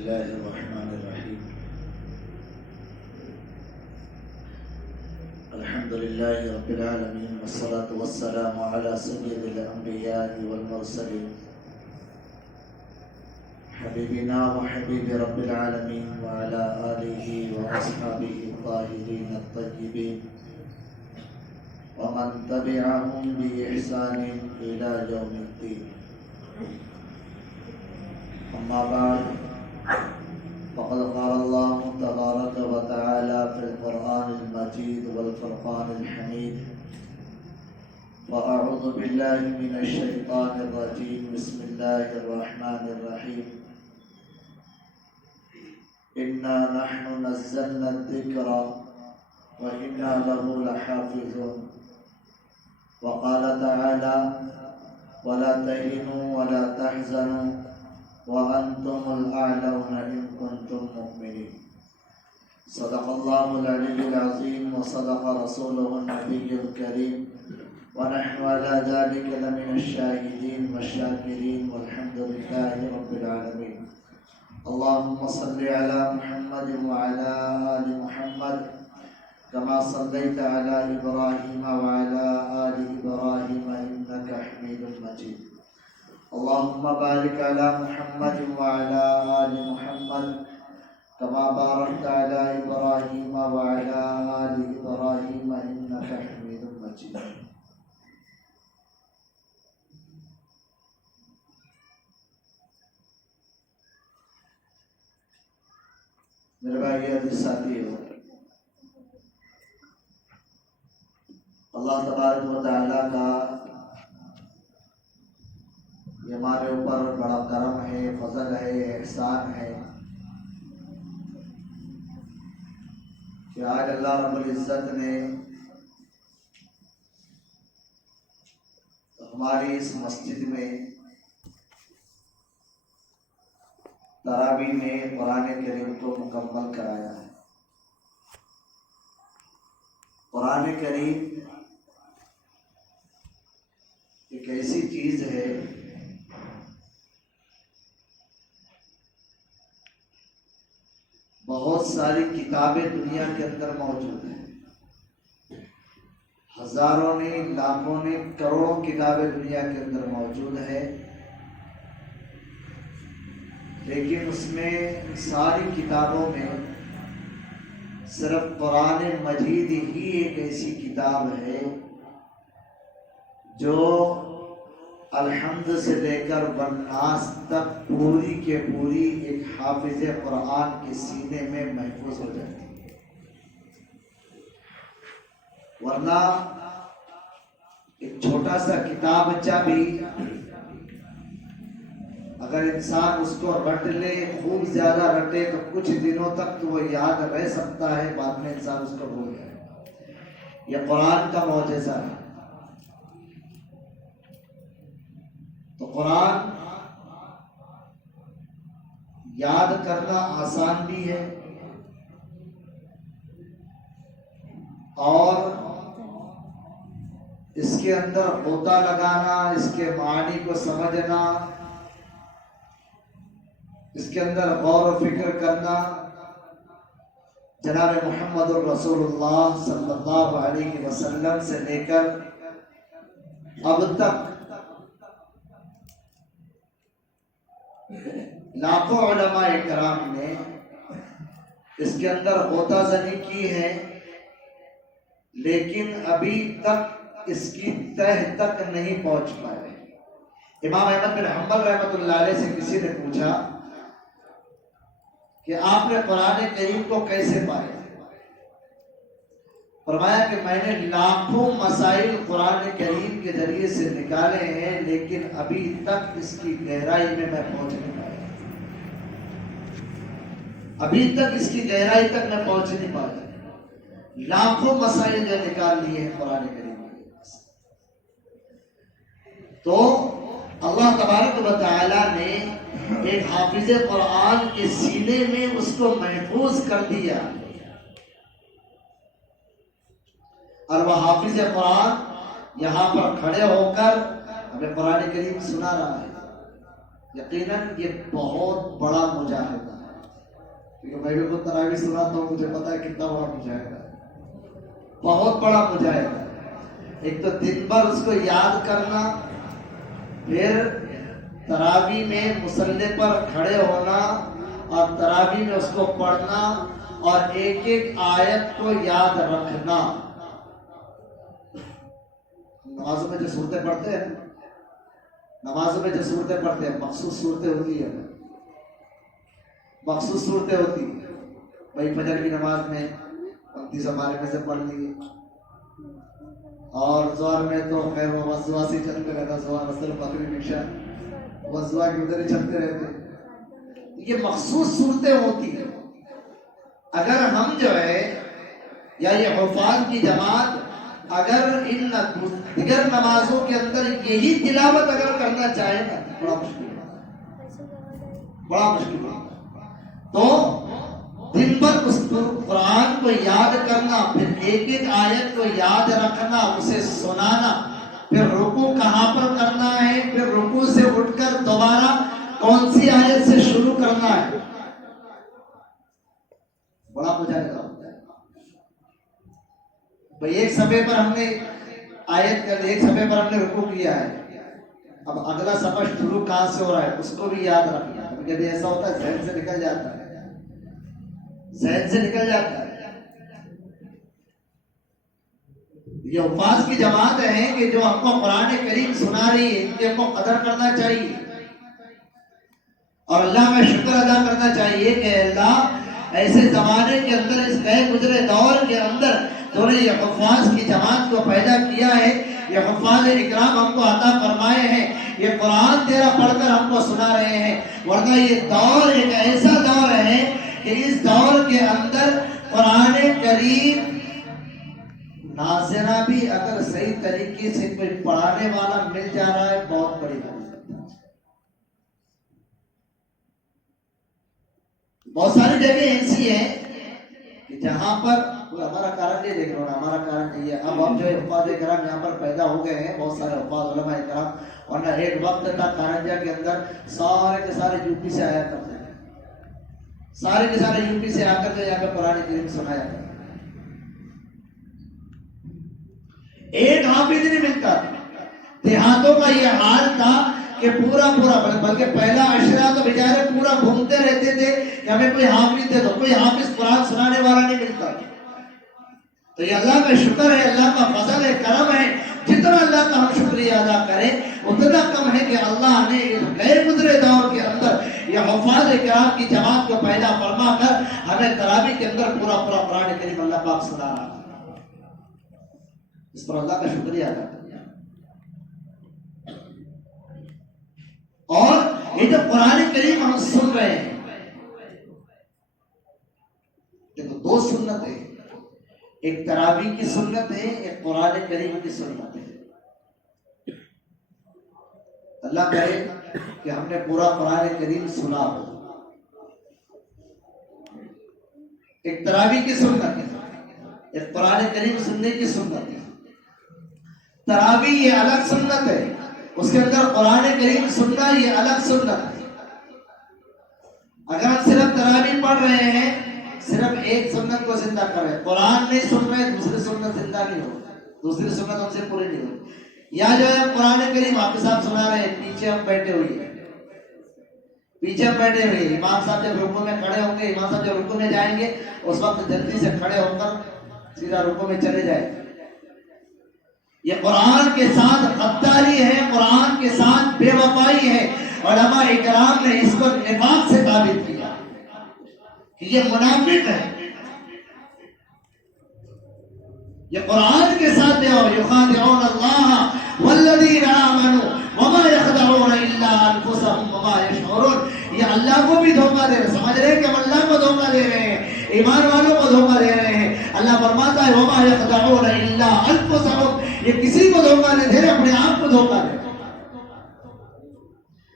الله الرحمن الرحيم. الحمد لله رب العالمين، والصلاة والسلام على سيد الأنبياء والمرسلين حبيبنا وحبيب رب العالمين وعلى آله وأصحابه الطاهرين الطيبين ومن تبعهم بإحسان إلى يوم الدين. أما بعد، فقد قال الله تبارك وتعالى في القرآن المجيد والفرقان الحميد: وأعوذ بالله من الشيطان الرجيم، بسم الله الرحمن الرحيم. إنا نحن نزلنا الذكر وإنا له لحافظون. وقال تعالى: ولا تهنوا ولا تحزنوا وأنتم الأعلون إن كنتم مؤمنين. صدق الله العلي العظيم وصدق رسوله النبي الكريم، ونحن على ذلك لمن الشاهدين والشاكرين، والحمد لله رب العالمين. اللهم صل على محمد وعلى آل محمد كما صليت على إبراهيم وعلى آل إبراهيم إنك حميد مجيد. اللهم بارك على محمد وعلى آل محمد كما باركت على إبراهيم وعلى آل إبراهيم إنك حميد مجيد. میرے بھائی عزیز ساتھیو، اللہ تبارک و تعالیٰ کا یہ ہمارے اوپر بڑا کرم ہے، فضل ہے، احسان ہے کہ آج اللہ رب العزت نے ہماری اس مسجد میں تراویح میں قرآن کریم کو مکمل کرایا ہے۔ قرآن کریم ایک ایسی چیز ہے بہت ساری کتابیں دنیا کے اندر موجود ہیں، ہزاروں نے، لاکھوں نے، کروڑوں کتابیں دنیا کے اندر موجود ہے، لیکن اس میں ساری کتابوں میں صرف قرآن مجید ہی ایک ایسی کتاب ہے جو الحمد سے لے کر والناس تک پوری کے پوری ایک حافظ قرآن کے سینے میں محفوظ ہو جاتی ہے۔ ورنہ ایک چھوٹا سا کتابچہ بھی اگر انسان اس کو رٹ لے، خوب زیادہ رٹے، تو کچھ دنوں تک تو وہ یاد رہ سکتا ہے، بعد میں انسان اس کو بھول جائے۔ یہ قرآن کا معجزہ ہے۔ تو قرآن یاد کرنا آسان بھی ہے اور اس کے اندر غوطہ لگانا، اس کے معنی کو سمجھنا، اس کے اندر غور و فکر کرنا جناب محمد الرسول اللہ صلی اللہ علیہ وسلم سے لے کر اب تک لاکھوں علماء کرام نے اس کے اندر غوطہ زنی کی ہے، لیکن ابھی تک اس کی تہ تک نہیں پہنچ پائے۔ امام احمد بن حنبل رحمۃ اللہ علیہ سے کسی نے پوچھا کہ آپ نے قرآن کریم کو کیسے پایا؟ فرمایا کہ میں نے لاکھوں مسائل قرآن کریم کے ذریعے سے نکالے ہیں، لیکن ابھی تک اس کی گہرائی میں پہنچ نہیں پایا، ابھی تک اس کی گہرائی تک میں پہنچ نہیں پایا۔ لاکھوں مسائل جو نکال لیے ہیں قرآن کریم کے۔ تو اللہ تبارک و تعالی نے ایک حافظ قرآن کے سینے میں اس کو محفوظ کر دیا، اور وہ حافظ قرآن یہاں پر کھڑے ہو کر ہمیں قرآن کریم سنا رہا ہے۔ یقیناً یہ بہت بڑا مجاہدہ ہے، کیونکہ میں بھی خود تراویح سناتا ہوں، مجھے پتا ہے کتنا بڑا مجاہدہ ہے، بہت بڑا مجاہدہ ہے۔ ایک تو دن بھر اس کو یاد کرنا، پھر تراویح میں مصلی پر کھڑے ہونا اور تراویح میں اس کو پڑھنا اور ایک ایک آیت کو یاد رکھنا۔ نمازوں میں جو صورتیں پڑھتے ہیں، نمازوں میں جو صورتیں پڑھتے ہیں مخصوص صورتیں ہوتی ہیں، مخصوص صورتیں ہوتی ہیں۔ بھائی فجر کی نماز میں 29 ہمارے میں سے پڑھ لی، اور ظہر میں تو خیر وہ وضوا سے چلتے رہتا، ظہر اصل مغرب عشاء وضوا کے ادھر ہی چلتے رہتے۔ یہ مخصوص صورتیں ہوتی ہیں۔ اگر ہم جو ہے یا یہ حفاظ کی جماعت اگر ان دیگر نمازوں کے اندر یہی تلاوت اگر کرنا چاہے نا، بڑا مشکل ہے، بڑا مشکل ہے۔ تو دن بھر اس قرآن کو یاد کرنا، پھر ایک ایک آیت کو یاد رکھنا، اسے سنانا، پھر رکوع کہاں پر کرنا ہے، پھر رکوع سے اٹھ کر دوبارہ کون سی آیت سے شروع کرنا ہے، بڑا مجاہدہ ہوتا ہے۔ بھئی ایک صفحے پر ہم نے آیت کر، ایک صفحے پر ہم نے رکوع کیا ہے، اب اگلا صفحہ شروع کہاں سے ہو رہا ہے اس کو بھی یاد رکھنا۔ کبھی ایسا ہوتا ہے ذہن سے نکل جاتا ہے، ذہن سے نکل جاتا ہے۔ یہ حفاظ کی جماعت ہے کہ جو ہم کو قرآن کریم سنا رہی ہے، ان کے کو قدر کرنا چاہیے اور اللہ کا شکر ادا کرنا چاہیے کہ اللہ ایسے زمانے کے اندر، اس گئے گزرے دور کے اندر تو نے یہ حفاظ کی جماعت کو پیدا کیا ہے، یہ حفاظ اکرام ہم کو عطا فرمائے ہیں، یہ قرآن تیرا پڑھ کر ہم کو سنا رہے ہیں۔ ورنہ یہ دور ایک ایسا دور ہے کہ اس دور کے اندر قرآن کریم ناظرہ بھی اگر صحیح طریقے سے کوئی پڑھانے والا مل جا رہا ہے، بہت بڑی بات ہے۔ بہت ساری جگہ ایسی ہیں کہ جہاں پر ہمارا کارن یہ دیکھ رہا ہوں، ہمارا کارن یہ ہے، اب ہم جو حفاظ کرام یہاں پر پیدا ہو گئے ہیں، بہت سارے حفاظ علماء کرام، ورنہ ایک وقت تھا کارنجا کے اندر سارے کے سارے یو پی سے آیا کرتے ہیں، سارے کے سارے یو پی سے آ کر کے یہاں پہ قرآن کریم سنایا کرتے ہیں۔ ایک حافظ نہیں ملتا، دیہاتوں کا یہ حال تھا کہ پورا بلکہ پہلا عشرہ تو بیچارے پورا گھومتے رہتے تھے کہ ہمیں کوئی حافظ دے دو، کوئی حافظ قرآن سنانے والا نہیں ملتا۔ تو یہ اللہ کا شکر ہے، اللہ کا فضل ہے، کرم ہے، جتنا اللہ کا ہم شکریہ ادا کریں اتنا کم ہے کہ اللہ نے گئے گزرے دور کے اندر یہ حفاظ کرام کی جماعت کو پیدا فرما کر ہمیں تراویح کے اندر پورا قرآن کریم اللہ پاک سنا رہا ہے۔ اس پر اللہ کا شکریہ ادا کریں۔ اور یہ جو قرآن کریم ہم سن رہے ہیں، دیکھو دو سنت ہے، ایک تراویح کی سنت ہے، ایک قرآن کریم کی سنت ہے۔ اللہ کرے کہ ہم نے پورا قرآن کریم سنا ہو۔ ایک تراویح کی سنت ہے، ایک قرآن کریم سننے کی سنت ہے۔ تراویح یہ الگ سنت ہے، اس کے اندر قرآن کریم سننا یہ الگ سنت ہے۔ اگر ہم صرف تراویح پڑھ رہے ہیں، صرف ایک سنت کو زندہ کر رہے ہیں، قرآن نہیں سن رہے، دوسری سنت زندہ نہیں ہو، دوسری سنت ہم سے پوری نہیں ہو۔ یا جو ہے قرآن کریم حافظ صاحب سنا رہے ہیں، پیچھے ہم بیٹھے ہوئے ہیں، پیچھے ہم بیٹھے ہوئے ہیں، امام صاحب جب رکوع میں کھڑے ہوں گے، امام صاحب جب رکوع میں جائیں گے اس وقت جلدی سے کھڑے ہو کر سیدھا رکوع میں چلے جائیں۔ یہ قرآن کے ساتھ غداری ہے، قرآن کے ساتھ بے وفائی ہے۔ علماء اکرام نے اس کو نفاق سے ثابت کیا کہ یہ منافق ہے۔ یہ قرآن کے ساتھ دیو یخادعون اللہ والذین آمنوا وما یخدعون الا انفسهم وما یشعرون۔ یہ اللہ کو بھی دھوکہ دے رہے، سمجھ رہے ہیں کہ ہم اللہ کو دھوکہ دے رہے ہیں، ایمان والوں کو دھوکہ دے رہے ہیں۔ اللہ فرماتا ہے وما یخدعون الا انفسهم، یہ کسی کو دھوکہ نہیں دے رہے، اپنے آپ کو دھوکہ دے رہے،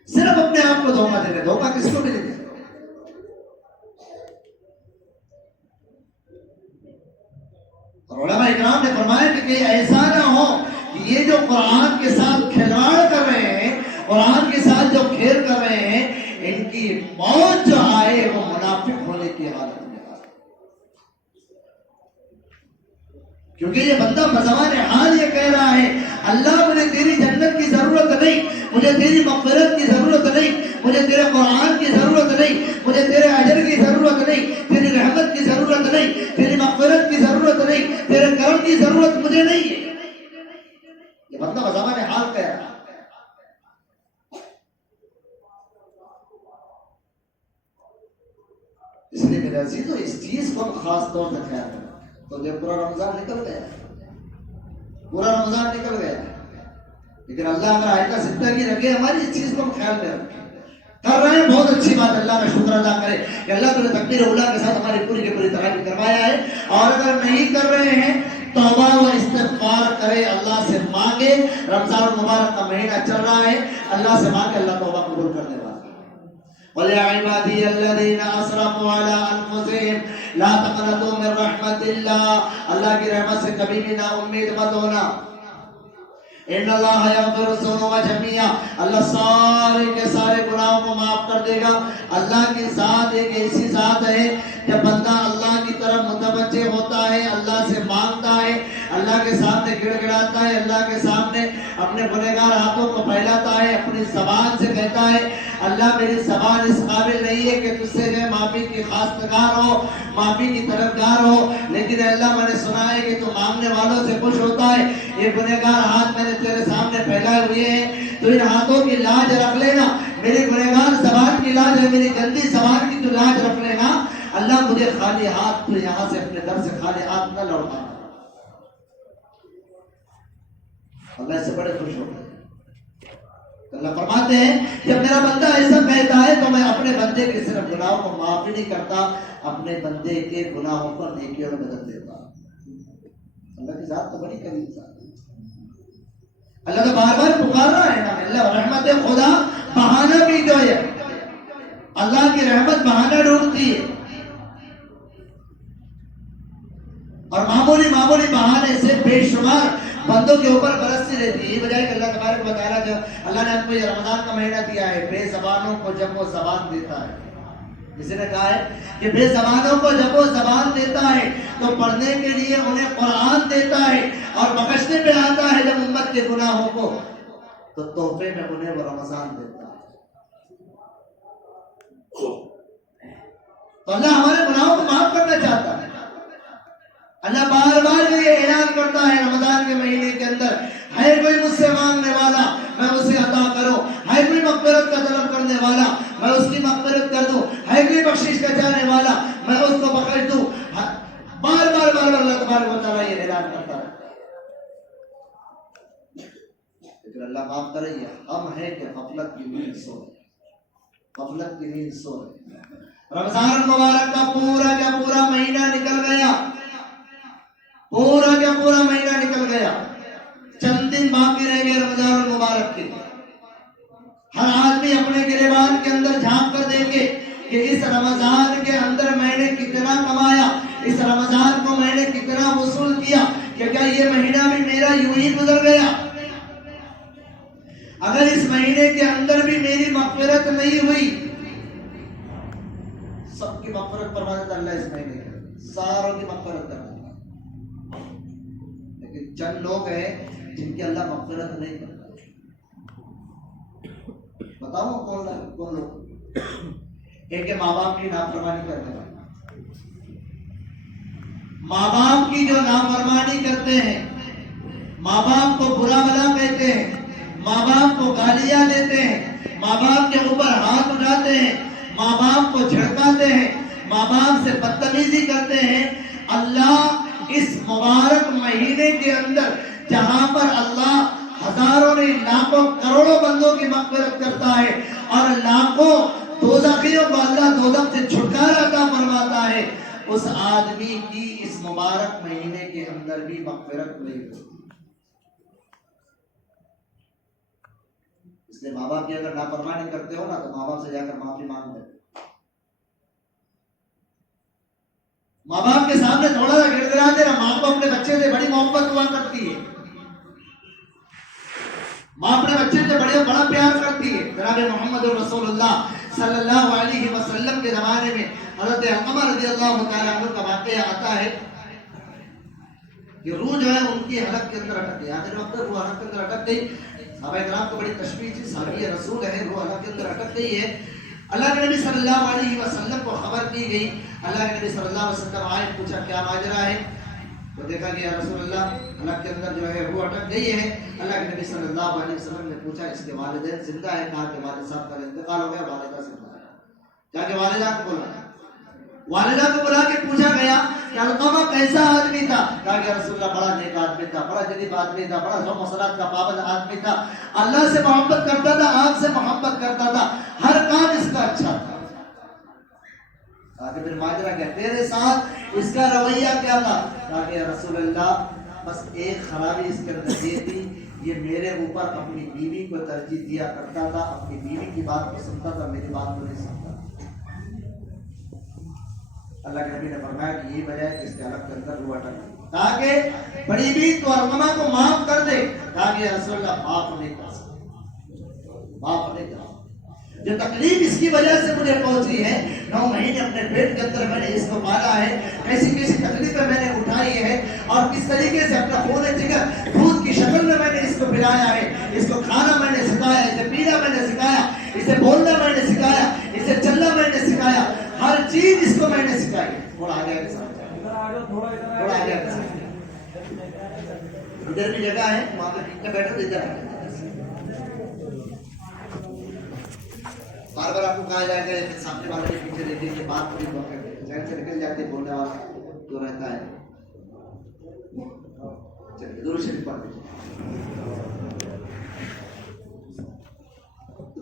صرف اپنے آپ کو دھوکہ دے رہے۔ دھوکہ کس کو بھی دے؟ اور علماء اکرام نے فرمایا کہ کہیں ایسا نہ ہو کہ یہ جو قرآن کے ساتھ کھلواڑ کر رہے ہیں، جو کھیل کر رہے ہیں، ان کی موت جو آئے وہ منافق ہونے کی حالت کیونکہ یہ بندہ بزبان حال یہ کہہ رہا ہے اللہ مجھے تیری جنت کی ضرورت نہیں، مجھے تیری مغفرت کی ضرورت نہیں، مجھے تیرے قرآن کی ضرورت نہیں، مجھے تیرے اجر کی ضرورت نہیں، تیری رحمت کی ضرورت نہیں، تیری مغفرت کی ضرورت نہیں، تیرے کرم کی ضرورت مجھے نہیں ہے. یہ بندہ بزبان حال کہہ رہا ہے. اس لیے میرے عزیزو اس چیز کو خاص طور سے خیال رکھنا. تو یہ پورا رمضان نکل گیا، پورا رمضان نکل گیا، لیکن اللہ اگر آئندہ زندگی رکھے ہماری اس چیز کو ہم خیال میں رکھیں. کر رہے ہیں بہت اچھی بات، اللہ کا شکر ادا کرے کہ اللہ تعالیٰ تکبیر اولیٰ کے ساتھ ہماری پوری کی پوری تراویح کروایا ہے. اور اگر نہیں کر رہے ہیں توبہ و استغفار کرے، اللہ سے مانگے. رمضان المبارک کا مہینہ چل رہا ہے، اللہ سے مانگے، اللہ توبہ قبول کرنے والا. وَيَا عِبَادِيَ الَّذِينَ أَسْرَفُوا عَلَىٰ أَنفُسِهِمْ لَا تَقْنَطُوا مِن رَحْمَةِ اللَّهِ. اللہ کی رحمت سے کبھی بھی نا امید مت ہونا. ان اللہ یغفر الذنوب جميعا، اللہ سارے کے سارے گناہوں کو معاف کر دے گا. اللہ کی ذات ایک ایسی ذات ہے جب بندہ اللہ کی طرف متوجہ ہوتا ہے، اللہ سے مانگتا ہے، اللہ کے سامنے گڑ گڑاتا ہے، اللہ کے سامنے اپنے گنہگار ہاتھوں کو پھیلاتا ہے، اپنی زبان سے کہتا ہے اللہ میری زبان اس قابل نہیں ہے کہ تجھ سے جو معافی کی خواستگار ہو، معافی کی طلبگار ہو، لیکن اللہ میں نے سنا ہے کہ تو مانگنے والوں سے خوش ہوتا ہے. یہ گنہگار ہاتھ میں نے تیرے سامنے پھیلائے ہوئے ہیں، تو ان ہاتھوں کی لاج رکھ لینا. میری گنہگار زبان کی لاج ہے، میری گندی زبان کی تو لاج رکھ لینا. اللہ مجھے خالی ہاتھ تو یہاں سے اپنے در سے خالی ہاتھ نہ لوٹا. اللہ اس سے بڑے خوش ہوتے ہیں. اللہ فرماتے ہیں جب میرا بندہ ایسا کہتا ہے تو میں اپنے بندے کے صرف گناہوں کو معاف نہیں کرتا، اپنے بندے کے گناہوں کو نیکیوں میں بدل دیتا. اللہ کی ذات تو بڑی کریم ذات ہے. اللہ تو بار بار پکار رہا ہے نا، اللہ رحمت خدا بہانہ بھی جو ہے، اللہ کی رحمت بہانہ ڈھونڈتی ہے. اور معمولی بہانے سے بے شمار بندوں کے اوپر برستی رہتی ہے. بجائے کہ اللہ تبارک و تعالیٰ جو اللہ نے ہم کو یہ رمضان کا مہینہ دیا ہے، بے زبانوں کو جب وہ زبان دیتا ہے، کسی نے کہا ہے کہ بے زبانوں کو جب وہ زبان دیتا ہے تو پڑھنے کے لیے انہیں قرآن دیتا ہے، اور بخشنے پہ آتا ہے جب امت کے گناہوں کو تو تحفے میں انہیں وہ رمضان دیتا ہے. تو اللہ ہمارے گناہوں کو معاف کرنا چاہتا ہے. اللہ بار بار یہ اعلان کرتا ہے رمضان کے مہینے کے اندر، ہے کوئی مجھ سے مانگنے والا میں اسے عطا کروں، ہے کوئی مغفرت کا طلب کرنے والا میں اس کی مغفرت کر دوں، ہے کوئی بخشش کا چاہنے والا میں اس کو بخش دوں. بار بار اللہ تبارک و تعالیٰ یہ اعلان کرتا ہے. لیکن اللہ معاف کرے ہم ہیں کہ غفلت کی نیند سو رہے. رمضان مبارک کا پورا کا پورا مہینہ نکل گیا، پورا مہینہ نکل گیا. چند دن باقی رہ گئے رمضان المبارک کے. ہر آدمی اپنے گریبان کے اندر جھانک کر دیکھے کہ اس رمضان کے اندر میں نے کتنا کمایا، اس رمضان کو میں نے کتنا وصول کیا، کہ کیا یہ مہینہ بھی میرا یوں ہی گزر گیا. اگر اس مہینے کے اندر بھی میری مغفرت نہیں ہوئی، سب کی مغفرت پروردگار اللہ اس مہینے کے ساروں کی مغفرت کرتا ہے. لیکن چند لوگ ہیں جن کی اللہ مغفرت نہیں کرتا. بتاؤ کون لوگ؟ ایک ماں باپ کی نافرمانی کرنے والے، ماں باپ کی جو نافرمانی کرتے ہیں، ماں باپ کو برا بھلا کہتے ہیں، ماں باپ کو گالیاں دیتے ہیں، ماں باپ کے اوپر ہاتھ اٹھاتے ہیں، ماں باپ کو جھڑکاتے ہیں، ماں باپ سے بدتمیزی کرتے ہیں. اللہ اس مبارک مہینے کے اندر جہاں پر اللہ ہزاروں نہیں لاکھوں کروڑوں بندوں کی مغفرت کرتا ہے اور لاکھوں دوزخیوں کو اللہ دوزخ سے چھٹکارا عطا فرماتا ہے، اس آدمی کی اس مبارک مہینے کے اندر بھی مغفرت نہیں ہوتی. اس لیے ماں باپ کی اگر نافرمانی کرتے ہو نا تو ماں باپ سے جا کر معافی مانگ لے. ماں باپ کے سامنے تھوڑا سا گڑ گڑا دے رہا. ماں کو اپنے بچے سے بڑی محبت ہوا کرتی ہے، ماں اپنے بچے سے بڑا پیار کرتی ہے. جناب محمد رسول اللہ صلی اللہ علیہ وسلم کے زمانے میں حضرت علقمہ رضی اللہ تعالیٰ عنہ کا واقعہ آتا ہے کہ روح جو ہے ان کی حلق کے اندر اٹک گئی. آخر وقت روح حلق کے اندر اٹک گئی. صحابہ کرام کو بڑی تشویش تھی, صحابی رسول ہے, روح حلق کے اندر اٹک گئی ہے. اللہ کے نبی صلی اللہ علیہ وسلم کو خبر کی گئی. اللہ کے نبی صلی اللہ علیہ وسلم آئے, پوچھا کیا ماجرا ہے؟ تو دیکھا کہ یا رسول اللہ حلق کے اندر جو ہے روح اٹک گئی ہے. اللہ کے نبی صلی اللہ علیہ وسلم نے پوچھا اس کے والدین زندہ ہے؟ کہا کہ والد صاحب کا انتقال ہو گیا, والدہ زندہ ہے. کیا کہ والدہ کو بولا, والدہ کو بلا کے پوچھا گیا کہ علقمہ کیسا آدمی تھا؟ کہا کہ رسول اللہ بڑا نیک آدمی تھا, بڑا جدید آدمی تھا, بڑا ذوق و صلاۃ کا پابند آدمی تھا, اللہ سے محبت کرتا تھا, آپ سے محبت کرتا تھا, ہر کام اس کا اچھا تھا. کہا کہ پھر ماجرا کیا, تیرے ساتھ اس کا رویہ کیا تھا؟ کہا کہ رسول اللہ بس ایک خرابی اس کے اندر یہ تھی, یہ میرے اوپر اپنی بیوی کو ترجیح دیا کرتا تھا, اپنی بیوی کی بات کو سنتا تھا, میری بات کو نہیں سنتا. اللہ کے نبی نے فرمایا کہ یہی وجہ ہے کہ اس کے حلق کے اندر روح اٹک گئی. کہا کہ بڑی بھی تو علقمہ کو معاف کر دے. کہا کہ رسول اللہ معاف نہیں کر سکتا, معاف نہیں کر سکتا. جو تکلیف اس کی وجہ سے مجھے پہنچی ہے, 9 مہینے اپنے پیٹ کے اندر میں نے اس کو پالا ہے, کیسی کیسی تکلیفیں میں نے اٹھائی ہے, اور کس طریقے سے اپنا خون جگر دودھ کی شکل میں نے اس کو پلایا ہے, اس کو کھانا میں نے سکھایا, اسے پینا میں نے سکھایا, اسے بولنا میں نے سکھایا, اسے چلنا میں نے سکھایا, ہر چیز اس کو میں نے سکھائی. تھوڑا آگے تھوڑا آگے ادھر بھی جگہ ہے, وہاں پہ کتنے بیٹھے ادھر آ. بار بار آپ کو کہا جائے گا کہ سامنے والے کے پیچھے دیکھیں, یہ بات پوری ذہن سے نکل جاتی ہے, بولنے والا جو رہتا ہے. چلیے ضرور شریف پڑھ دیجیے.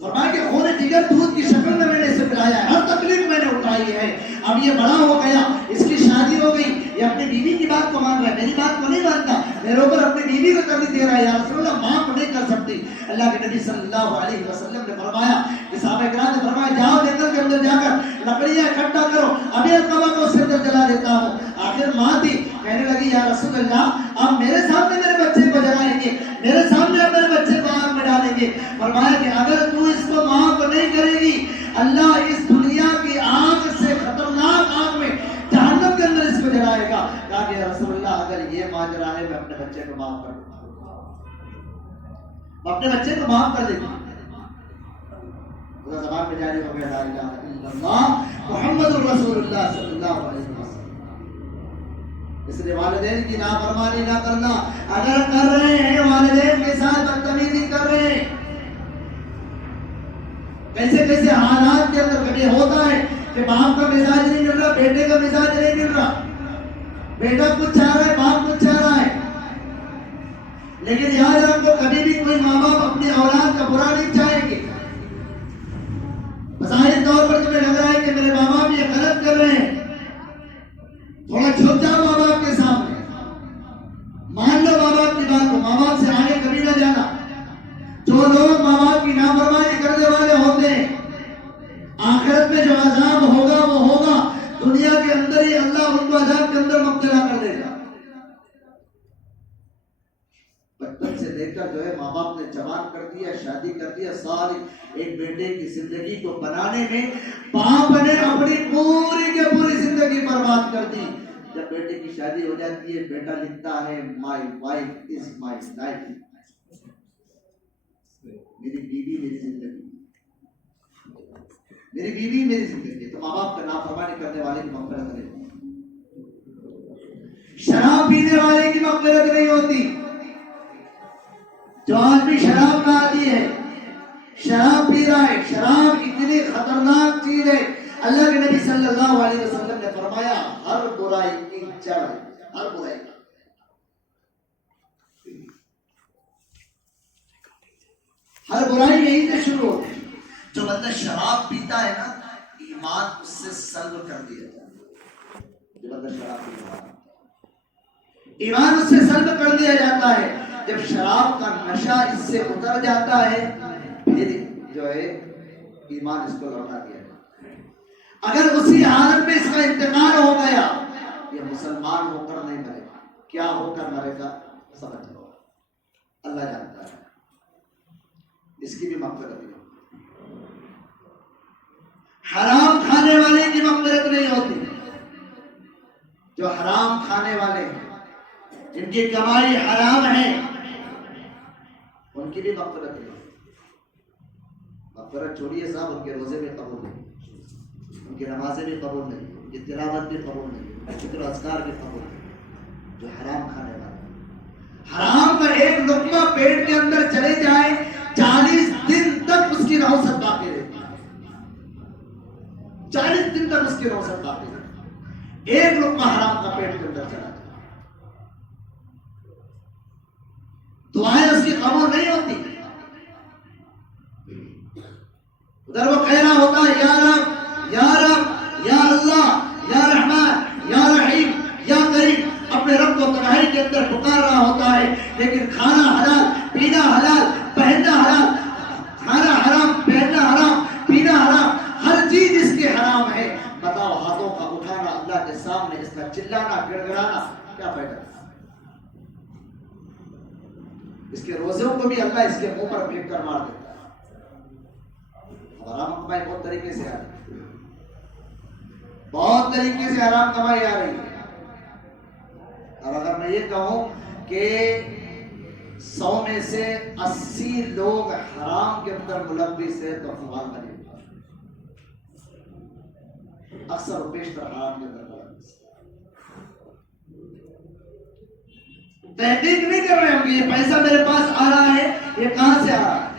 فرمایا کہ خون جگر دودھ کی شکل میں نے اسے پلایا ہے, ہر تکلیف میں نے اٹھائی ہے. اب یہ بڑا ہو گیا, اس کی شادی ہو گئی, یہ اپنی بیوی کی بات کو مان رہا ہے, میری بات کو نہیں مانتا, میرے اوپر اپنی بیوی کو ترجیح دے رہا ہے. یا رسول اللہ معاف نہیں کر سکتی. اللہ کے نبی صلی اللہ علیہ وسلم نے فرمایا کہ صحابہ کرام نے فرمایا جاؤ جنگل کے اندر جا کر لکڑیاں اکٹھا کرو, ابھی علقمہ کو اس کے اندر جلا دیتا ہوں. آخر ماں تھی, کہنے لگی یا رسول اللہ آپ میرے سامنے میرے بچے کو جلائیں گے, میرے سامنے آپ میرے بچے کو آگ میں ڈالیں گے. فرمایا کہ اگر تو اس کو معاف نہیں کرے گی, اللہ اس دنیا کی آگ سے خطرناک آگ میں جہنم کے اندر اس کو جلائے گا. کہا کہ رسول اللہ اگر یہ ماجرا ہے, میں اپنے بچے کو معاف کر دوں گا, میں اپنے بچے کو معاف کر دے گا. زبان پہ جاری ہو گیا لا الہ الا اللہ محمد رسول اللہ صلی اللہ علیہ وسلم. اس لیے والدین کی نافرمانی نہ کرنا. اگر کر رہے ہیں والدین کے ساتھ بدتمیزی کر رہے ہیں, کیسے کیسے حالات کے اندر کبھی ہوتا ہے کہ باپ کا مزاج نہیں مل رہا, بیٹے کا مزاج نہیں مل رہا, بیٹا کچھ چاہ رہا ہے, باپ کچھ چاہ رہا ہے. لیکن یاد رکھو کبھی بھی کوئی ماں باپ اپنی اولاد کا برا نہیں چاہیں گے. ظاہر طور پر تمہیں لگ رہا ہے کہ میرے ماں باپ یہ غلط کر رہے ہیں, تھوڑا جھک جاؤ ماں باپ کے سامنے, مان لو ماں باپ کی بات کو, ماں باپ سے آگے کبھی نہ جانا. جو لوگ ماں باپ کی نافرمانی کرنے والے ہوتے ہیں, آخرت میں جو عذاب ہوگا وہ ہوگا, دنیا کے اندر ہی اللہ ان کو عذاب کے اندر مبتلا کر دے گا. بچپن سے لے کر جو ہے ماں باپ نے جوان کر دیا, شادی کر دیا, ساری ایک بیٹے کی زندگی کو بنانے میں باپ نے اپنی پوری کی پوری زندگی برباد کر دی. جب بیٹے کی شادی ہو جاتی ہے, بیٹا لکھتا ہے my wife is my life, میری بیوی میری زندگی, میری بیوی میری زندگی. تو ماں باپ کا نافرمانی کرنے والے کی مغفرت نہیں ہوتی, شراب پینے والے کی مغفرت نہیں ہوتی. جو آدمی شراب کا عادی ہے, شراب پی رہا ہے, شراب اتنی خطرناک چیز ہے. اللہ کے نبی صلی اللہ علیہ وسلم نے فرمایا ہر برائی کی جڑ ہے, ہر برائی کا, ہر برائی یہیں سے شروع ہوتی ہے. جو بندہ شراب پیتا ہے نا, ایمان اس سے سلب کر دیا جاتا ہے. جو بندہ شراب پیتا ہے ایمان اس سے سلب کر دیا جاتا ہے. جب شراب کا نشہ اس سے اتر جاتا ہے, پھر جو ہے ایمان اس کو لوٹا دیا جاتا ہے. اگر اسی حالت میں اس کا انتقال ہو گیا, یہ مسلمان ہو کر نہیں مرے گا, کیا ہو کر مرے گا سمجھ لو, اللہ جانتا ہے. اس کی بھی مغفرت نہیں ہوتی. حرام کھانے والے کی مغفرت نہیں ہوتی. جو حرام کھانے والے ہیں جن کی کمائی حرام ہے ان کی بھی مغفرت نہیں. مغفرت چھوڑیے صاحب، ان کے روزے بھی قبول نہیں، ان کی نمازیں بھی قبول نہیں، ان کی تلاوت بھی قبول نہیں، ان کے ذکر و اذکار بھی قبول نہیں. جو حرام کھانے والا، حرام کا ایک لقمہ پیٹ کے اندر چلے جائے 40 دن تک اس کی نحوست باقی رہتی ہے. 40 دن تک اس کی نحوست باقی رہتی ہے. ایک لقمہ حرام کا پیٹ کے اندر چلا جائے، دعائیں اس کی قبول نہیں ہوتی. ادھر وہ کہہ رہا ہوتا ہے یا رب یا رب یا اللہ یا رحمان یا رحیم یا کریم، اپنے رب کو تنہائی کے اندر پکار رہا ہوتا ہے، لیکن کھانا حلال، پینا حلال، پہننا حلال، کھانا حرام، پہننا حرام، پینا حرام، ہر چیز اس کی حرام ہے. بتاؤ ہاتھوں کا اٹھانا اللہ کے سامنے، اس کا چلانا گڑ گڑانا کیا فائدہ؟ اس کے روزوں کو بھی اللہ اس کے منہ پر پھینک کر مار دیتا ہے. حرام کمائی بہت طریقے سے آ رہی ہے، بہت طریقے سے حرام کمائی آ رہی ہے. اور اگر میں یہ کہوں کہ 100 میں سے 80 لوگ حرام کے اندر ملوث ہیں تو سوال نہیں ہوتا. اکثر و بیشتر حرام کے اندر ملوث. تحقیق نہیں کر رہے ہم کہ یہ پیسہ میرے پاس آ رہا ہے یہ کہاں سے آ رہا ہے.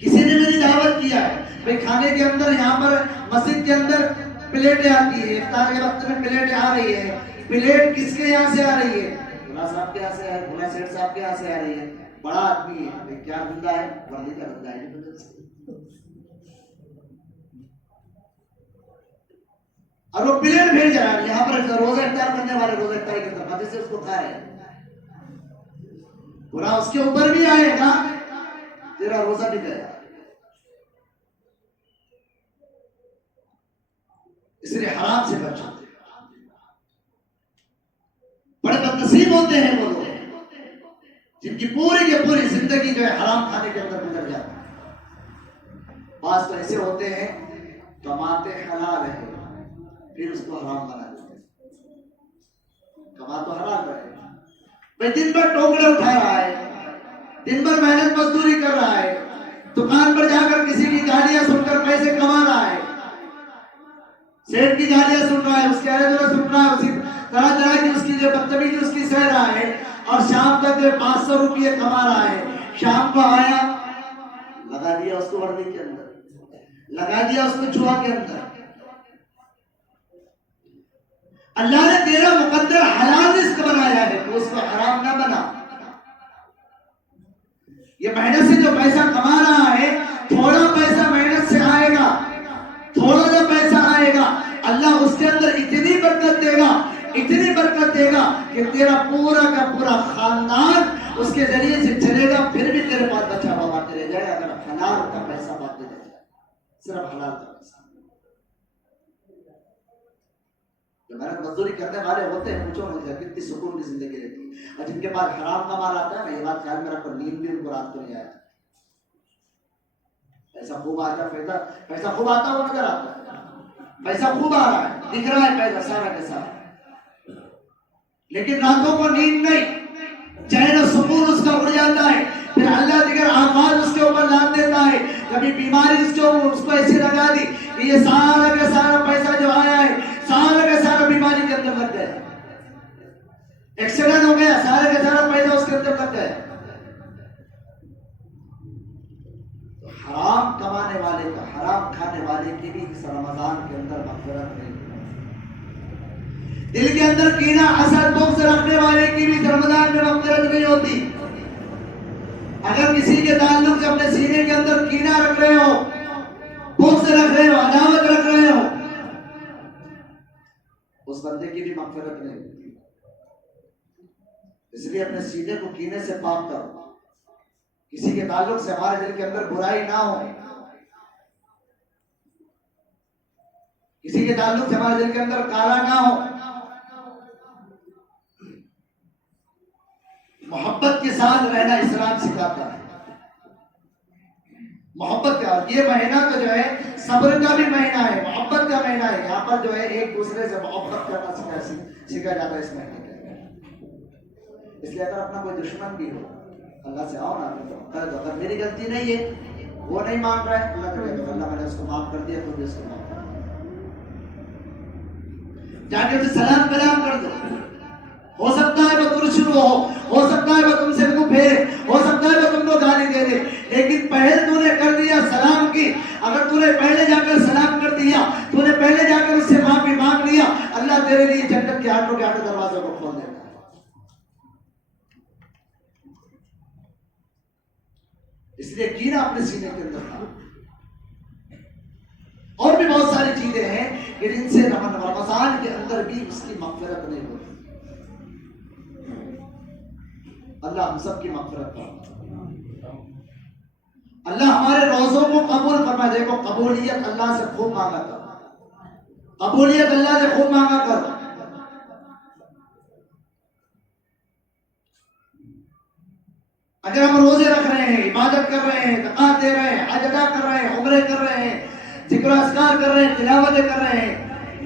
کسی نے میری دعوت کیا ہے بھائی کھانے کے اندر، یہاں پر مسجد کے اندر پلیٹیں آتی ہے، افطار کے وقت میں پلیٹیں آ رہی ہے. پلیٹ کس کے یہاں سے آ رہی ہے؟ بھولا صاحب کے یہاں سے ہے، بھولا سیٹھ صاحب کے یہاں سے آ رہی ہے. بڑا آدمی ہے، کیا بندہ ہے؟ وردی کا بندہ ہے. اور وہ پلیٹ بھیج رہا ہے، یہاں پر روزہ افطار کرنے والے روزہ افطار کی طرف مزے سے اس کو کھا رہے ہیں. پورا اس کے اوپر بھی آئے گا، تیرا روزہ بھی گیا. اس لیے حرام سے بچو. بڑے بدنصیب ہوتے ہیں وہ لوگ جن کی پوری کی پوری زندگی جو ہے حرام کھانے کے اندر گزر جاتی ہے. بعض تو ایسے ہوتے ہیں کماتے حلال ہے پھر اس کو حرام بنا دیتے ہیں. کما تو حلال رہے بھائی، دن بھر ٹوکرے اٹھا رہا ہے، دن بھر محنت مزدوری کر رہا ہے، دکان پر جا کر کسی کی گالیاں سن کر پیسے کما رہا ہے، سیٹ کی گالیاں سن رہا ہے، اس کے ارے سن رہا ہے، اسی طرح طرح کی اس کی جو بدتمیزی اس کی سہ رہا ہے، اور شام تک جو 500 روپئے کما رہا ہے. شام کو آیا لگا دیا اس کو وردی کے اندر، لگا دیا اس کو جوا کے اندر. اللہ نے تیرا مقدر حلال رزق بنایا ہے تو اس کو حرام نہ بنا. یہ محنت سے جو پیسہ کما رہا ہے، تھوڑا پیسہ محنت سے آئے گا، تھوڑا جو پیسہ آئے گا اللہ اس کے اندر اتنی برکت دے گا، اتنی برکت دے گا کہ تیرا پورا کا پورا خاندان اس کے ذریعے سے چلے گا، پھر بھی تیرے پاس بچا ہوا باقی رہ جائے. اگر حلال کا پیسہ باقی رہ جائے، صرف حلال کا پیسہ. جو محنت مزدوری کرنے والے ہوتے ہیں، پوچھو مجھے کتنی سکون کی زندگی رہتی ہے. اور جن کے پاس حرام کا مال آتا ہے نا، یہ بات خیال میں رکھو، نیند بھی ان کو رات کو نہیں آیا. پیسہ خوب آتا ہے، پیسہ خوب آتا ہوا نظر آتا ہے، پیسہ خوب آ رہا ہے، دکھ رہا ہے پیسہ سارا کے سارا، لیکن راتوں کو نیند نہیں، چین و سکون اس کا اڑ جاتا ہے. پھر اللہ دیگر آفات اس کے اوپر لاد دیتا ہے. کبھی بیماری اس کو ایسی لگا دی کہ یہ سارا کا سارا پیسہ جو آیا ہے سارا کا سارا بیماری کے اندر لگ گیا، ایکسیڈنٹ ہو گیا، سارا کا سارا پیسہ اس کے اندر لگ گیا. حرام کمانے والے کا، حرام کھانے والے کی بھی اس رمضان کے اندر مغفرت نہیں. دل کے اندر کینہ، حسد، بغض رکھنے والے کی بھی رمضان میں مغفرت نہیں ہوتی. اگر کسی کے تعلق سے اپنے سینے کے اندر کینہ رکھ رہے ہو، بغض رکھ رہے ہو، عداوت رکھ رہے ہو، اس بندے کی بھی مغفرت نہیں ہوتی. اس لیے اپنے سینے کو کینے سے پاک کرو. کسی کے تعلق سے ہمارے دل کے اندر برائی نہ ہو، کسی کے تعلق سے ہمارے دل کے اندر کالا نہ ہو. محبت کے ساتھ رہنا اسلام سکھاتا ہے. محبت کا، یہ مہینہ تو جو ہے صبر کا بھی مہینہ ہے، محبت کا مہینہ ہے. یہاں پر جو ہے ایک دوسرے سے محبت کرنا سکھا جاتا ہے اس مہینے کے. اس لیے اگر اپنا کوئی دشمن بھی ہو اللہ سے آؤ نا کہہ دو، اگر میری غلطی نہیں ہے، وہ نہیں مان رہا ہے، اللہ کو کہہ دو اللہ میں نے اس کو معاف کر دیا، تو بھی اس کو معاف کر دو، جا کے اسے سلام کلام کر دو. ہو سکتا ہے وہ ترشرو ہو سکتا ہے وہ تم سے منہ پھیرے، ہو سکتا ہے وہ تم کو گالی دے دے، لیکن پہل تو نے کر دیا سلام کی. اگر تو نے پہلے جا کر سلام کر دیا، تو نے پہلے جا کر اس سے معافی مانگ لیا، اللہ تیرے لیے جنت کے آٹھوں دروازوں کو کھول دیتا ہے. اس لیے کینہ اپنے سینے کے اندر تھا. اور بھی بہت ساری چیزیں ہیں کہ جن سے رمضان کے اندر بھی اس کی مغفرت نہیں ہوتی. اللہ ہم سب کی مغفرت کرے، اللہ ہمارے روزوں کو قبول فرما. دیکھو قبولیت اللہ سے خوب مانگا کر، قبولیت اللہ سے خوب مانگا کر. اگر ہم روزے رکھ رہے ہیں، عبادت کر رہے ہیں، زکات دے رہے ہیں، حج ادا کر رہے ہیں، عمرے کر رہے ہیں، ذکر و اذکار کر رہے ہیں، تلاوتیں کر رہے ہیں،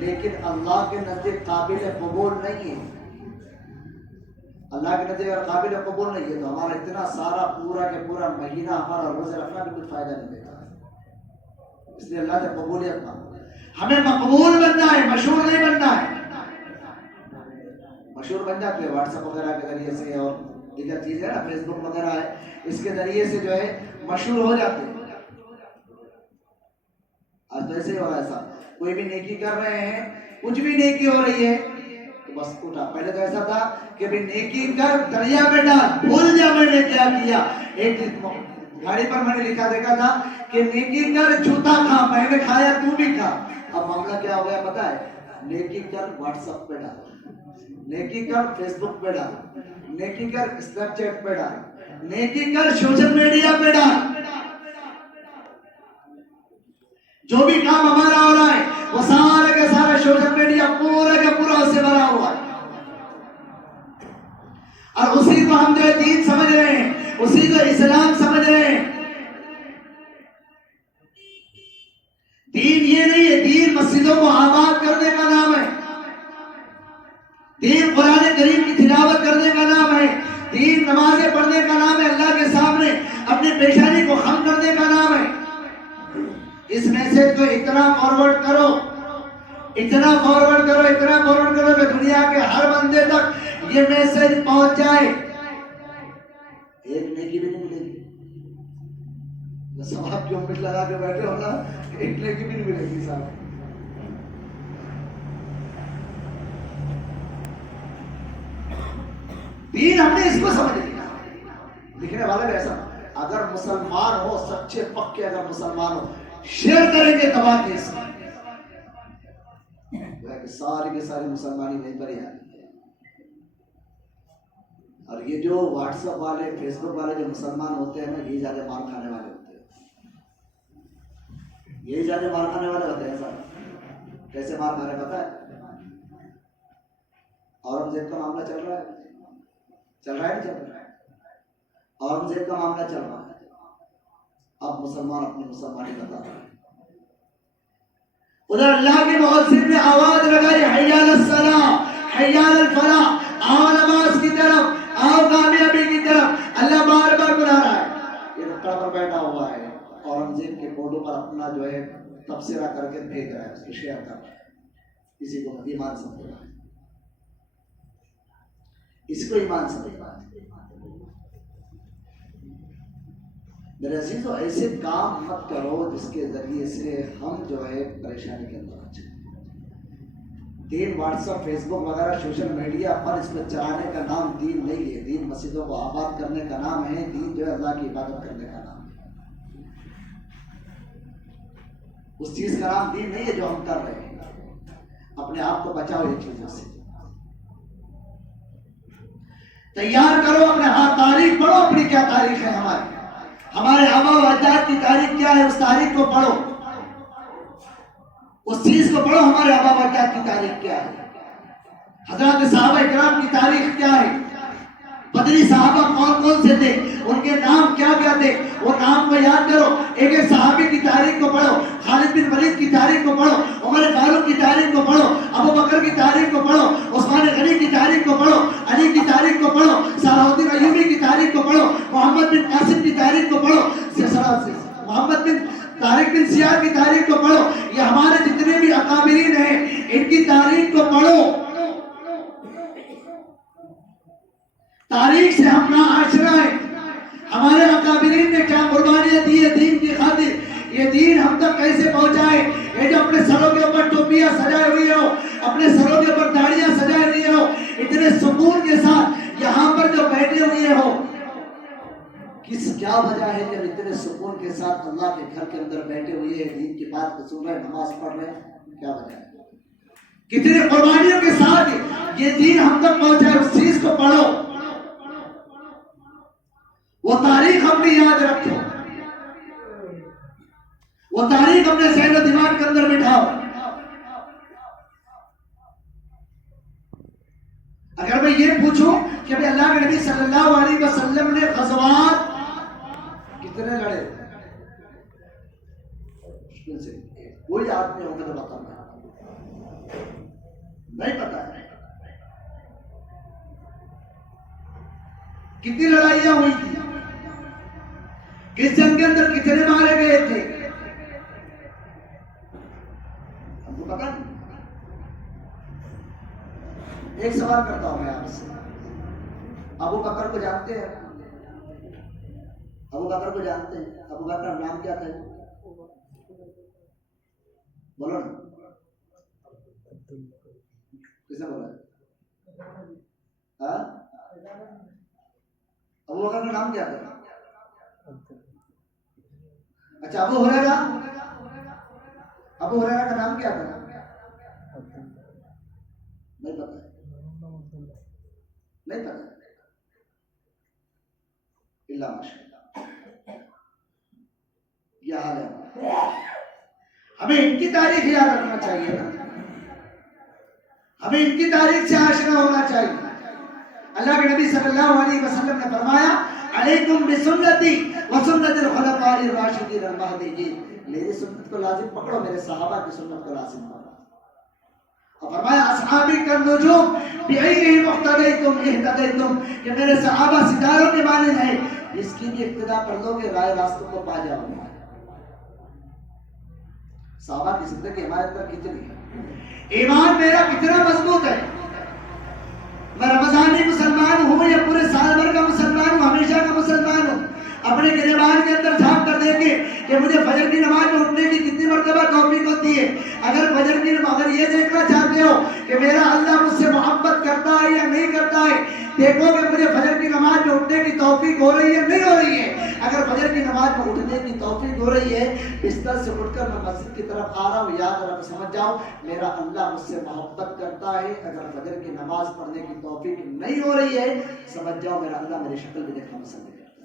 لیکن اللہ کے نزدیک قابل قبول نہیں ہے، اللہ کے نزدیک اگر قابل قبول نہیں ہے تو ہمارا اتنا سارا پورا کے پورا مہینہ ہمارا روزے رکھنا بھی کچھ فائدہ نہیں دیتا ہے. اس لیے اللہ سے قبولیت مانگو. ہمیں مقبول بننا ہے، مشہور نہیں بننا ہے. مشہور بن جاتے ہیں واٹس ایپ وغیرہ کے ذریعے سے اور دیگر چیزیں نا، فیس بک وغیرہ ہے، اس کے ذریعے سے جو ہے مشہور ہو جاتے ہیں. آج تو ایسے ہی ہو رہا ہے صاحب، کوئی بھی نیکی کر رہے ہیں، کچھ بھی نیکی ہو رہی ہے تو بس اٹھا. پہلے تو ایسا تھا کہ بھی نیکی کر دریا میں ڈال، بھول جا میں نے کیا کیا. ایک گاڑی پر میں نے لکھا دیکھا تھا کہ نیکی کر جوتا کھا، میں نے کھایا تو بھی کھا. اب معاملہ کیا ہو گیا پتا ہے؟ نیکی کر واٹس ایپ پہ ڈال، نیکی کر فیس بک پہ ڈال، نیکی کر اسنیپ چیٹ پہ ڈال، نیکی کر سوشل میڈیا پہ ڈال. جو بھی کام ہمارا ہو رہا ہے وہ سارے کے سارے سوشل میڈیا پورے کے پورا اس سے بھرا ہوا ہے، اور اسی کو ہم جو ہے دین سمجھ رہے ہیں، اسی کو اسلام سمجھ رہے ہیں. دین یہ نہیں ہے، دین مسجدوں کو آباد کرنے کا نام ہے، دین قرآن کریم کی تلاوت کرنے کا نام ہے، دین نمازیں پڑھنے کا نام ہے، اللہ کے سامنے اپنی پیشانی کو خم کرنے کا نام ہے. اس میسج کو اتنا فارورڈ کرو، اتنا فارورڈ کرو، اتنا فارورڈ کرو کہ دنیا کے ہر بندے تک یہ میسج پہنچ جائے. ایک نیکی بھی نہیں ملے گی. ثواب کی امید لگا کے بیٹھے ہو نا، ایک نیکی بھی نہیں ملے گی صاحب. دین ہم نے اس کو سمجھ لیا. لکھنے والے بھی ایسا، اگر مسلمان ہو سچے پکے، اگر مسلمان ہو شیئر کریں گے تباہ کی اس کہ ساری کے ساری مسلمانی نہیں پر ہی آتی ہے. اور یہ جو واٹس ایپ والے، فیس بک والے جو مسلمان ہوتے ہیں نا، یہی زیادہ مار کھانے والے ہوتے ہیں، یہی زیادہ مار کھانے والے ہوتے ہیں. سر کیسے مار کھانے پتہ ہے؟ اورنگزیب کا معاملہ چل رہا ہے، چل رہا ہے نہیں چل رہا ہے؟ اورنگزیب کا معاملہ چل رہا ہے. اب مسلمان اپنی مسلمانی بتا رہا ہے. ادھر اللہ کے مؤذن نے آواز لگائی، حی علی الصلاۃ، حی علی الفلاح، آؤ نماز کی طرف، آؤ کامیابی کی طرف. اللہ بار بار بلا رہا ہے. یہ رکڑ پر بیٹھا ہوا ہے، اورنگزیب کے فوٹو پر اپنا جو ہے تبصرہ کر کے بھیج رہا ہے، اس کو شیئر کر رہا ہے. کسی کو ایمان سمجھ رہا ہے، اس کو ایمان سمجھ رہا ہے. میرے عزیزو، ایسے کام مت کرو جس کے ذریعے سے ہم جو ہے پریشانی کے اندر آ جائیں. دین واٹس ایپ، فیس بک وغیرہ سوشل میڈیا پر اس کو چلانے کا نام دین نہیں ہے. دین مسجدوں کو آباد کرنے کا نام ہے، دین جو ہے اللہ کی عبادت کرنے کا نام ہے. اس چیز کا نام دین نہیں ہے جو ہم کر رہے ہیں. اپنے آپ کو بچاؤ یہ چیزوں سے، تیار کرو اپنے ہاتھ. تاریخ پڑھو اپنی، کیا تاریخ ہے ہماری، ہمارے آبا و اجداد کی تاریخ کیا ہے، اس تاریخ کو پڑھو، اس چیز کو پڑھو. ہمارے آبا و اجداد کی تاریخ کیا ہے، حضرات صحابہ اکرام کی تاریخ کیا ہے، بدری صحابہ کون کون سے تھے، ان کے نام کیا کیا تھے، وہ نام کو یاد کرو. ایک ایک صحابی کی تاریخ کو پڑھو. خالد بن ولید کی تاریخ کو پڑھو, عمر فاروق کی تاریخ کو پڑھو, ابو بکر کی تاریخ کو پڑھو, عثمان غنی کی تاریخ کو پڑھو, علی کی تاریخ کو پڑھو, صلاح الدین ایوبی کی تاریخ کو پڑھو, محمد بن قاسم کی تاریخ کو پڑھو, محمد بن طارق بن زیاد کی تاریخ کو پڑھو. یہ ہمارے جتنے بھی اکابرین ہیں ان کی تاریخ کو پڑھو. تاریخ سے ہم نہ آشنا ہے. ہمارے اکابرین نے کیا قربانیاں دی ہے دین کی خاطر, یہ دین ہم تک کیسے پہنچائے. یہ جو اپنے سروں کے اوپر ٹوپیاں سجائے ہوئی ہو, اپنے سروں کے اوپر داڑیاں سجائے ہوئی ہو, اتنے سکون کے ساتھ یہاں پر جو بیٹھے ہوئے ہو, کیا وجہ ہے کہ اتنے سکون کے ساتھ اللہ کے گھر کے اندر بیٹھے ہوئے ہیں, دین کی بات کو سن رہے ہیں, نماز پڑھ رہے ہیں, کیا وجہ ہے؟ کتنے قربانیوں کے ساتھ یہ دین ہم تک پہنچا ہے. اس چیز کو پڑھو, وہ تاریخ اپنی یاد رکھو, وہ تاریخ اپنے ذہن و دماغ کے اندر بٹھاؤ. اگر میں یہ پوچھوں کہ اللہ کے نبی صلی اللہ علیہ وسلم نے غزوات کتنے لڑے, مشکل سے کوئی آدمی ہوگا تو بتانا, نہیں پتا ہے. کتنی لڑائیاں ہوئی تھی, کس جنگ کے اندر کتنے مارے گئے تھے, ہم کو پتا نہیں. ایک سوال کرتا ہوں میں آپ سے, ابو بکر کو جانتے ہیں؟ ابو بکر کو جانتے ہیں؟ ابو بکر کا نام کیا تھا؟ بولو نا, کس نے بولا؟ ابو بکر کا نام کیا تھا؟ اچھا, ابو ہریرہ, ابو ہریرہ کا نام کیا تھا؟ نہیں پتا, نہیں پتا. اللہ ماشاءاللہ, یہ حال ہے. ہمیں ان کی تاریخ یاد رکھنا چاہیے نا, ہمیں ان کی تاریخ سے آشنا ہونا چاہیے. اللہ کے نبی صلی اللہ علیہ وسلم نے فرمایا علیکم بسنتی وسنت الخلفاء الراشدین المہدیین, میری سنت کو لازم پکڑو, میرے صحابہ کی سنت کو لازم پکڑو. اور فرمایا اصحابی کالنجوم بعینہم اقتدیتم اہتدیتم, کہ میرے صحابہ ستاروں کے مانند ہیں, اس کی بھی اقتداء کر لو گے رائے راستوں کو پا جاؤ گے. صحابہ کی زندگی ہمارے اندر کتنی ہے, ایمان میرا کتنا مضبوط ہے. میں رمضانی مسلمان ہوں یا پورے سال بھر کا مسلمان ہوں, ہمیشہ کا مسلمان ہوں. اپنے گریبان کے اندر جھانک کر دیکھیں کہ مجھے فجر کی نماز میں اٹھنے کی کتنی مرتبہ توفیق ہوتی ہے. اگر فجر کی اگر یہ دیکھنا چاہتے ہو کہ میرا اللہ مجھ سے محبت کرتا ہے یا نہیں کرتا ہے, دیکھو کہ مجھے فجر کی نماز میں اٹھنے کی توفیق ہو رہی ہے نہیں ہو رہی ہے. اگر فجر کی نماز میں اٹھنے کی توفیق ہو رہی ہے, بستر سے اٹھ کر میں مسجد کی طرف آ رہا ہوں, یاد رکھ سمجھ جاؤ میرا اللہ مجھ سے محبت کرتا ہے. اگر فجر کی نماز پڑھنے کی توفیق نہیں ہو رہی ہے, سمجھ جاؤ میرا اللہ میری شکل بھی دیکھنا پسند نہیں کرتا,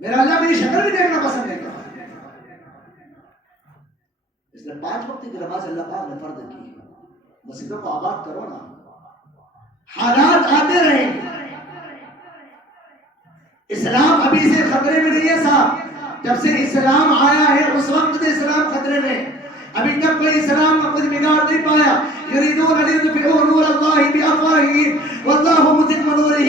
میرا اللہ میری شکل بھی دیکھنا پسند نہیں کرتا. اس لیے 5 وقت کی نماز اللہ پاک نے فرض کی ہے. مسجدوں کو آباد کرو نا, حالات آتے رہیں. اسلام ابھی سے خطرے میں نہیں ہے صاحب, جب سے اسلام آیا ہے اس وقت سے اسلام خطرے میں. ابھی تک کوئی اسلام میں کچھ بگاڑ نہیں پایا. یریدون لیطفئوا نور اللہ بافواہہم واللہ متم نورہ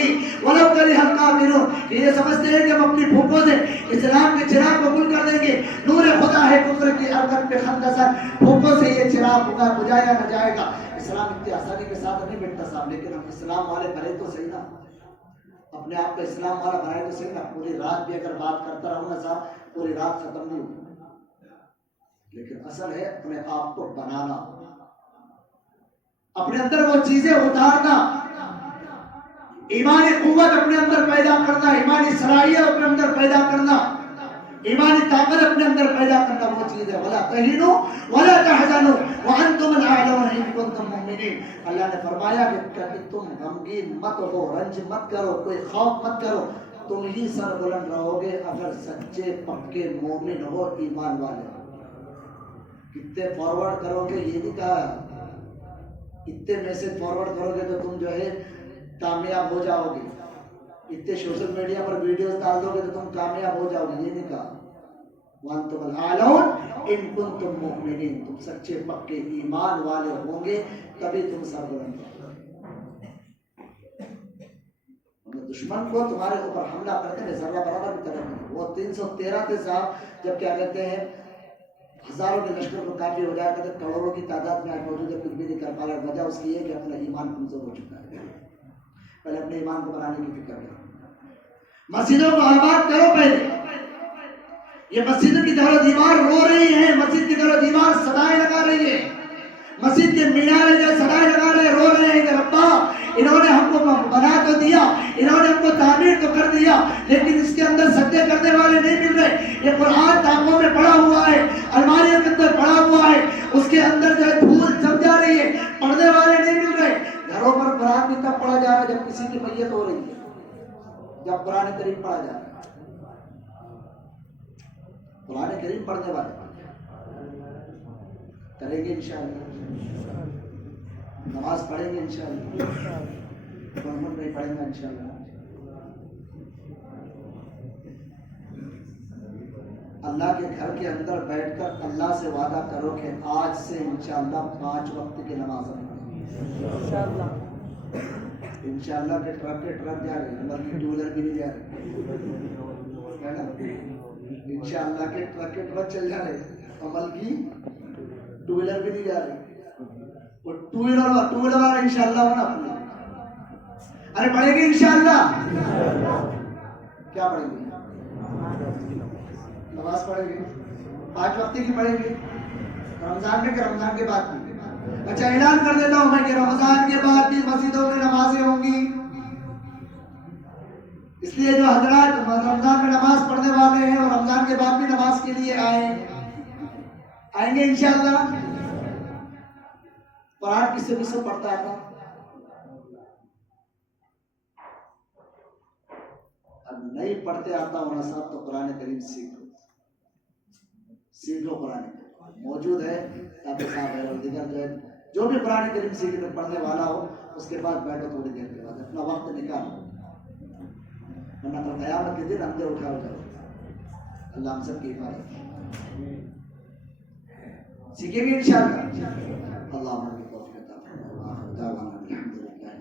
ولو کرہ الکافرون. یہ سمجھتے ہیں کہ ہم اپنی پھوپھوں سے اسلام کے چراغ کو گل کر دیں گے. نور خدا ہے کفر کی ارکن پہ خندسن, پھوپھوں سے یہ چراغ بجھایا نہ جائے گا. اسلام اتنی آسانی کے ساتھ نہیں مٹتا صاحب, لیکن ہم اسلام والے بنے تو صحیح نا, اپنے آپ کو اسلام والا بنائے تو صحیح نا. پوری رات بھی اگر بات کرتا رہوں نا صاحب, پوری رات ختم نہیں ہوگی. لیکن اصل ہے اپنے آپ کو بنانا, اپنے اندر وہ چیزیں اتارنا, ایمانی قوت اپنے اندر پیدا کرنا, ایمانی صلاحیت اپنے اندر پیدا کرنا, ایمانی طاقت اپنے اندر پیدا کرنا. وہ چیز ہے ولا تہنوا ولا تحزنوا وانتم الاعلون ان کنتم مؤمنین. اللہ نے فرمایا کہ تم غمگین مت ہو, رنج مت کرو, کوئی خوف مت کرو, تم ہی سر بلند رہو گے اگر سچے پکے مومن ہو, ایمان والے ہو. کتنے فارورڈ کرو گے یہ نہیں کہا, اتنے میسج فارورڈ کرو گے تو تم جو ہے کامیاب ہو جاؤ گے, اتنے سوشل میڈیا پر ویڈیوز ڈال دو گے تو تم کامیاب ہو جاؤ گے, یہ نہیں کہا. وانتم الاعلون ان کنتم مؤمنین، تم سچے پکے ایمان والے ہوں گے تبھی تم سربلند ہوگے۔ دشمن کو تمہارے اوپر حملہ کرتے ہیں ذرہ برابر بھی طرف نہیں، وہ 313 تھے صاحب، جب کیا کہتے ہیں ہزاروں کے لشکر کو کافی ہو جایا کرتے، کروڑوں کی تعداد میں آج موجود ہے، کچھ بھی نہیں کر پا رہا۔ وجہ اس کی ہے کہ اپنا ایمان کمزور ہو چکا ہے۔ پہلے اپنے ایمان کو بنانے کی فکر کرو، مسجدوں کو آباد کرو پہلے۔ یہ مسجد کی طرف دیوار رو رہی ہے، مسجد کی طرف دیوار صدائیں لگا رہی ہے، مسجد کے مینارے جو صدائیں لگا رہے رو رہے ہیں کہ ربا انہوں نے ہم کو بنا تو دیا، انہوں نے ہم کو تعمیر تو کر دیا، لیکن اس کے اندر سجدے کرنے والے نہیں مل رہے۔ یہ قرآن تاقوں میں پڑا ہوا ہے، الماریوں کے اندر پڑا ہوا ہے، اس کے اندر جو ہے دھول جم جا رہی ہے، پڑھنے والے نہیں مل رہے۔ گھروں پر قرآن بھی تب پڑھا جا رہا ہے جب کسی کی میت ہو رہی ہے، جب قرآن کریم پڑھا جا رہا ہے۔ قرآن کریم پڑھنے والے کریں گے انشاءاللہ، نماز پڑھیں گے انشاءاللہ، محمد نہیں پڑھیں گے انشاءاللہ۔ اللہ کے گھر کے اندر بیٹھ کر اللہ سے وعدہ کرو کہ آج سے انشاءاللہ 5 وقت کی نماز پڑھیں گے انشاءاللہ۔ کے ٹرک جا رہے ہیں، بلکہ ٹو ویلر بھی نہیں جا رہے، ہے نا؟ انشاءاللہ کے ٹرک چل جا رہے ہیں، عمل کی ٹو ویلر بھی نہیں جا رہے۔ وہ ٹو ویلر والا انشاءاللہ ہونا اپنے، ارے پڑھیں گے انشاءاللہ۔ کیا پڑھیں گے؟ نماز پڑھیں گے، 5 وقت کی پڑھیں گے، رمضان میں کہ رمضان کے بعد بھی؟ اچھا اعلان کر دیتا ہوں میں کہ رمضان کے بعد بھی مسجدوں میں نمازیں ہوں گی، اس لیے جو حضرات رمضان میں نماز پڑھنے والے ہیں اور رمضان کے بعد بھی نماز کے لیے آئیں گے انشاءاللہ۔ قرآن کس سے پڑھتا تھا؟ اب نہیں پڑھتے آتا ہونا صاحب تو قرآن کریم سیکھو قرآن کریم موجود ہے، تاکہ صاحب اور دیگر جو بھی قرآن کریم سیکھنے پڑھنے والا ہو اس کے بعد بیٹھو، تھوڑی دیر کے بعد اپنا وقت نکالو، ورنہ تو قیامت کے دن اندھے اٹھا ہو جاؤ۔ اللہ ہم سب کی حفاظت سیکھیں گے انشاءاللہ۔ اللہ ہمیں توفیق عطا فرمائے۔ دعوانا الحمدللہ۔